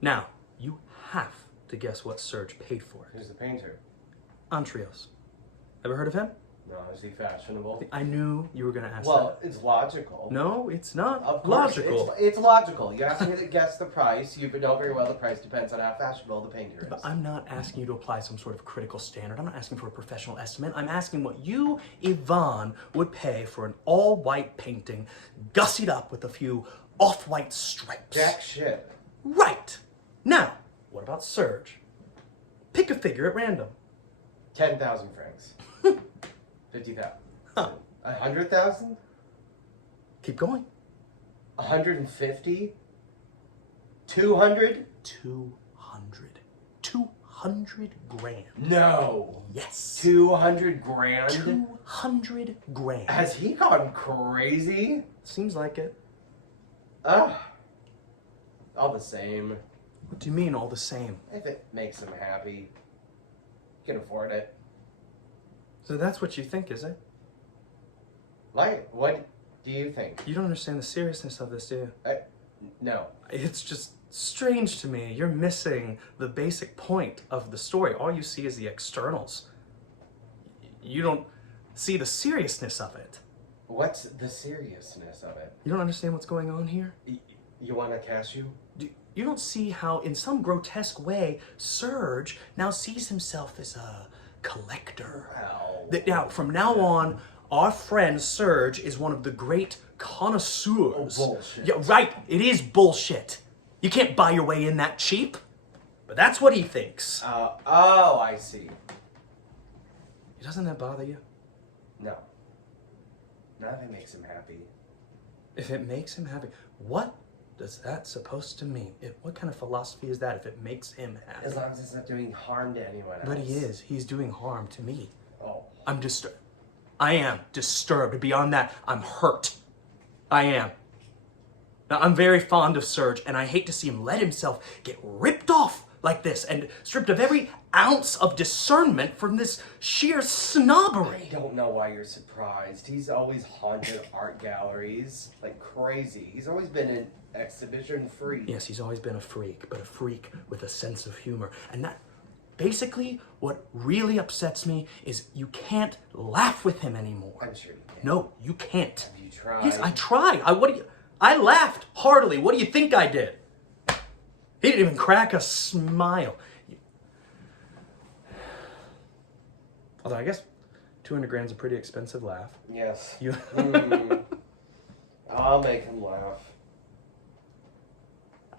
Now, you have to guess what Serge paid for it. Who's the painter? Antrios. Ever heard of him? No, is he fashionable? I knew you were going to ask that. Well, it's logical. No, it's not Of course, logical. It's logical. You asked me to guess the price. You know very well the price depends on how fashionable the painter is. But I'm not asking you to apply some sort of critical standard. I'm not asking for a professional estimate. I'm asking what you, Yvan, would pay for an all-white painting, gussied up with a few off-white stripes. Jack shit. Right. Now, what about Serge? Pick a figure at random. 10,000 francs. 50,000. Huh. 100,000? Keep going. 150? 200? 200. 200 grand. No. Yes. 200 grand? 200 grand. Has he gone crazy? Seems like it. All the same. What do you mean, all the same? If it makes him happy, he can afford it. So that's what you think, is it? Like, what do you think? You don't understand the seriousness of this, do you? No. It's just strange to me. You're missing the basic point of the story. All you see is the externals. You don't see the seriousness of it. What's the seriousness of it? You don't understand what's going on here? You want a cashew? You don't see how, in some grotesque way, Serge now sees himself as a collector. Well, Now, from now on, our friend Serge is one of the great connoisseurs. Oh, bullshit. Yeah, right. It is bullshit. You can't buy your way in that cheap. But that's what he thinks. Oh, I see. Doesn't that bother you? No. Nothing makes him happy. If it makes him happy, what is that supposed to mean? What kind of philosophy is that if it makes him happy? As long as it's not doing harm to anyone else. But he is. He's doing harm to me. Oh. I'm disturbed. I am disturbed. Beyond that, I'm hurt. I am. Now, I'm very fond of Serge, and I hate to see him let himself get ripped off like this and stripped of every ounce of discernment from this sheer snobbery. I don't know why you're surprised. He's always haunted art galleries like crazy. He's always been an exhibition freak. Yes, he's always been a freak, but a freak with a sense of humor. And that, basically, what really upsets me is you can't laugh with him anymore. I'm sure you can. No, you can't. Have you tried? Yes, I tried. I laughed heartily. What do you think I did? He didn't even crack a smile. Although I guess 200 grand's a pretty expensive laugh. Yes. You... I'll make him laugh.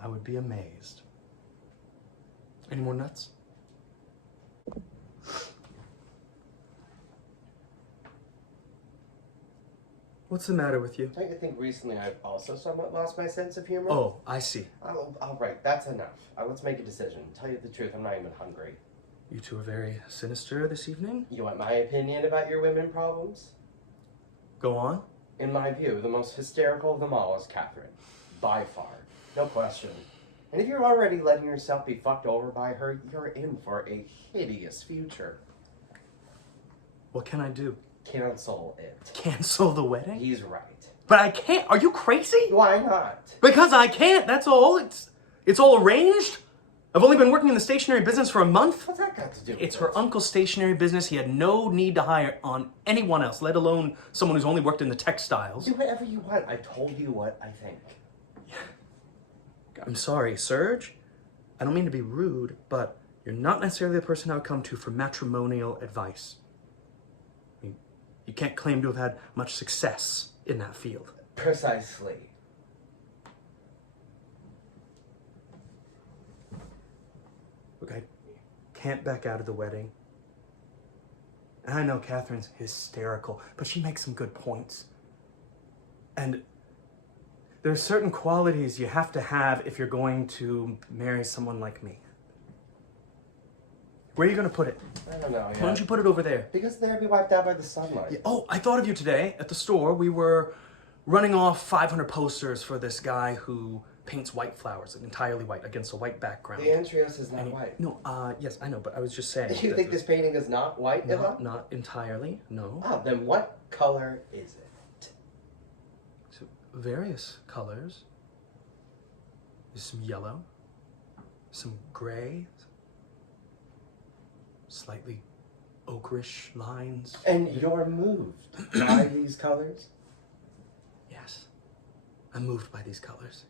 I would be amazed. Any more nuts? What's the matter with you? Don't you think recently I've also somewhat lost my sense of humor? Oh, I see. All right, that's enough. Let's make a decision. Tell you the truth, I'm not even hungry. You two are very sinister this evening. You want my opinion about your women problems? Go on. In my view, the most hysterical of them all is Catherine. By far. No question. And if you're already letting yourself be fucked over by her, you're in for a hideous future. What can I do? Cancel it. Cancel the wedding? He's right. But I can't. Are you crazy? Why not? Because I can't. That's all. It's all arranged. I've only been working in the stationery business for a month. What's that got to do with It's it? her uncle's stationery business. He had no need to hire on anyone else, let alone someone who's only worked in the textiles. Do whatever you want. I told you what I think. I'm sorry, Serge. I don't mean to be rude, but you're not necessarily the person I would come to for matrimonial advice. I mean, you can't claim to have had much success in that field. Precisely. Look, I can't back out of the wedding. And I know Catherine's hysterical, but she makes some good points. And there are certain qualities you have to have if you're going to marry someone like me. Where are you going to put it? I don't know. Why don't you put it over there? Because they'll be wiped out by the sunlight. Yeah. Oh, I thought of you today at the store. We were running off 500 posters for this guy who paints white flowers, entirely white, against a white background. The Antrios is not white. No, yes, I know, but I was just saying. You think this painting is not white, Yvan? Not entirely, no. Oh, then what color is it? So, various colors. There's some yellow, some gray, slightly ochreish lines. And you're moved by these colors? Yes, I'm moved by these colors.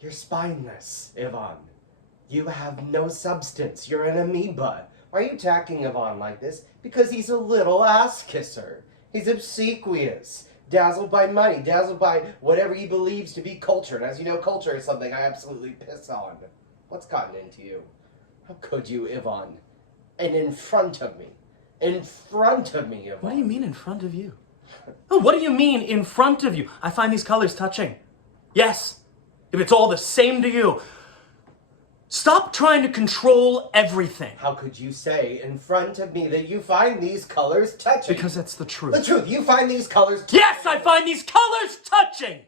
You're spineless, Yvan. You have no substance. You're an amoeba. Why are you attacking Yvan like this? Because he's a little ass kisser. He's obsequious, dazzled by money, dazzled by whatever he believes to be culture. And as you know, culture is something I absolutely piss on. What's gotten into you? How could you, Yvan? And in front of me. In front of me, Yvan. What do you mean in front of you? Oh, what do you mean in front of you? I find these colors touching. Yes, if it's all the same to you. Stop trying to control everything. How could you say in front of me that you find these colors touching? Because that's the truth. The truth, you find these colors touching. Yes, I find these colors touching!